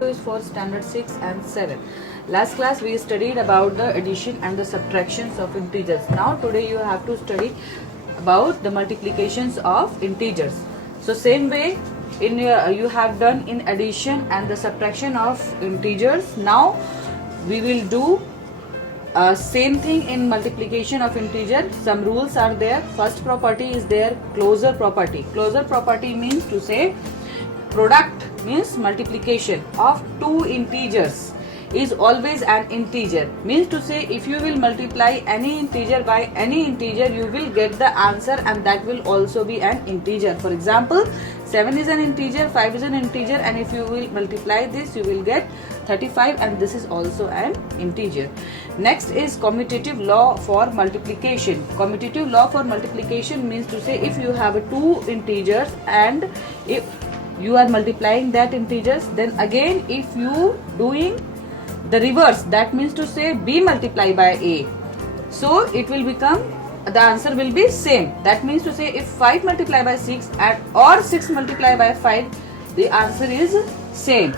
Is for standard 6 and 7. Last class we studied about the addition and the subtractions of integers. Now today you have to study about the multiplications of integers. So same way in you have done in addition and the subtraction of integers. Now we will do same thing in multiplication of integer. Some rules are there. First property is there, closure property. Closure property means to say product means multiplication of two integers is always an integer. Means to say if you will multiply any integer by any integer, you will get the answer and that will also be an integer. For example, 7 is an integer, 5 is an integer, and if you will multiply this, you will get 35, and this is also an integer. Next is commutative law for multiplication. Commutative law for multiplication means to say if you have two integers and if you are multiplying that integers, then again if you doing the reverse, that means to say b multiplied by a, so it will become the answer will be same. That means to say if 5 multiplied by 6 or 6 multiplied by 5, the answer is same.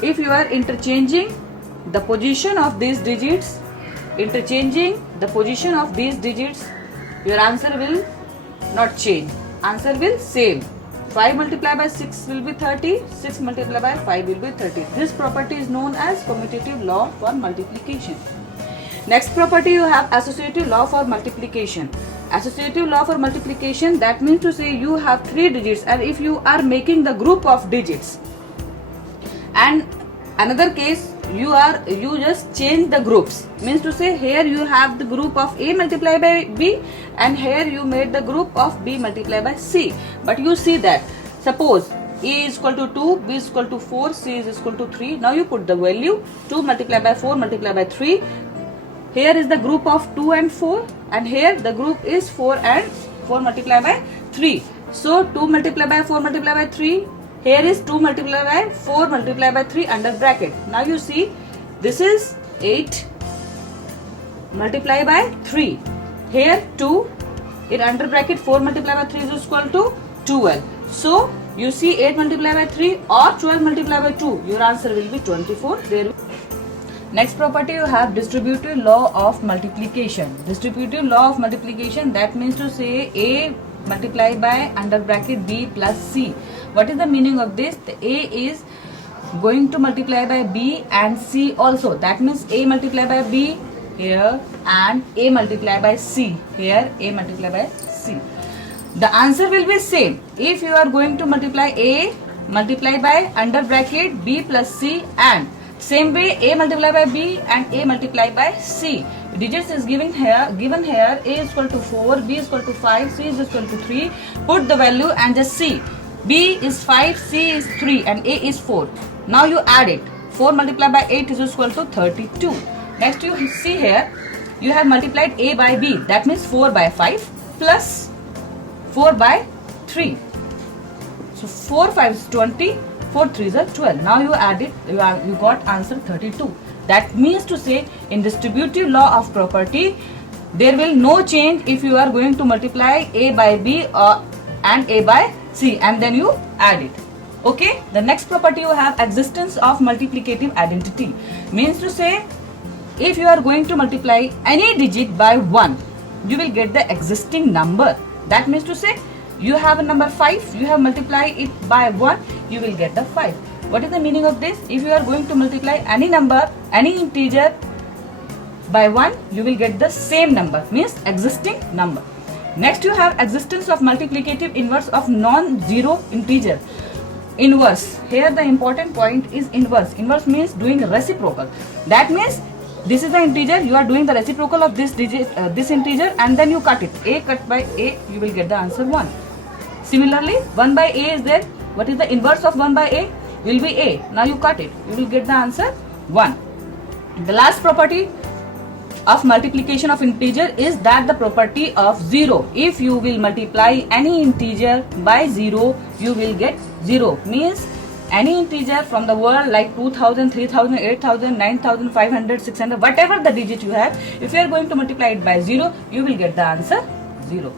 If you are interchanging the position of these digits, your answer will not change, answer will same. 5 multiplied by 6 will be 30, 6 multiplied by 5 will be 30. This property is known as commutative law for multiplication. Next property you have associative law for multiplication. Associative law for multiplication, that means to say you have 3 digits and if you are making the group of digits, and another case you just change the groups. Means to say here you have the group of a multiplied by b and here you made the group of b multiplied by c. But you see that suppose a is equal to 2, b is equal to 4, c is equal to 3. Now you put the value 2 multiplied by 4 multiplied by 3. Here is the group of 2 and 4 and here the group is 4 and 4 multiplied by 3. So 2 multiplied by 4 multiplied by 3. Here is 2 multiplied by 4 multiplied by 3 under bracket. Now you see this is 8 multiplied by 3. Here 2 in under bracket 4 multiplied by 3 is equal to 12. So you see 8 multiplied by 3 or 12 multiplied by 2. Your answer will be 24. There. Next property you have distributive law of multiplication. Distributive law of multiplication, that means to say a multiplied by under bracket b plus c. What is the meaning of this? The a is going to multiply by b and c also. That means a multiplied by b here and a multiplied by c here, a multiplied by c. The answer will be same. If you are going to multiply a multiplied by under bracket b plus c, and same way a multiplied by b and a multiplied by c. Digits is given here. A is equal to 4, b is equal to 5, c is equal to 3. Put the value and just see. B is 5, C is 3 and A is 4. Now you add it. 4 multiplied by 8 is equal to 32. Next you see here, you have multiplied A by B. That means 4 by 5 plus 4 by 3. So 4 5 is 20, 4 3 is 12. Now you add it, you got answer 32. That means to say in distributive law of property, there will no change if you are going to multiply A by B and A by C and then you add it. Okay, the next property you have existence of multiplicative identity. Means to say if you are going to multiply any digit by 1, you will get the existing number. That means to say you have a number 5, you have multiplied it by 1, you will get the 5. What is the meaning of this? If you are going to multiply any number, any integer by 1, you will get the same number, means existing number. Next you have existence of multiplicative inverse of non-zero integer. Inverse. Here the important point is inverse. Inverse means doing reciprocal. That means this is the integer, you are doing the reciprocal of this digit, this integer, and then you cut it. A cut by A, you will get the answer 1. Similarly, 1 by A is there. What is the inverse of 1 by A? Will be A. Now you cut it. You will get the answer 1. The last property of multiplication of integer is that the property of 0. If you will multiply any integer by 0, you will get 0. Means any integer from the world like 2000, 3000, 8000, 9500, 600, whatever the digit you have, if you are going to multiply it by 0, you will get the answer 0.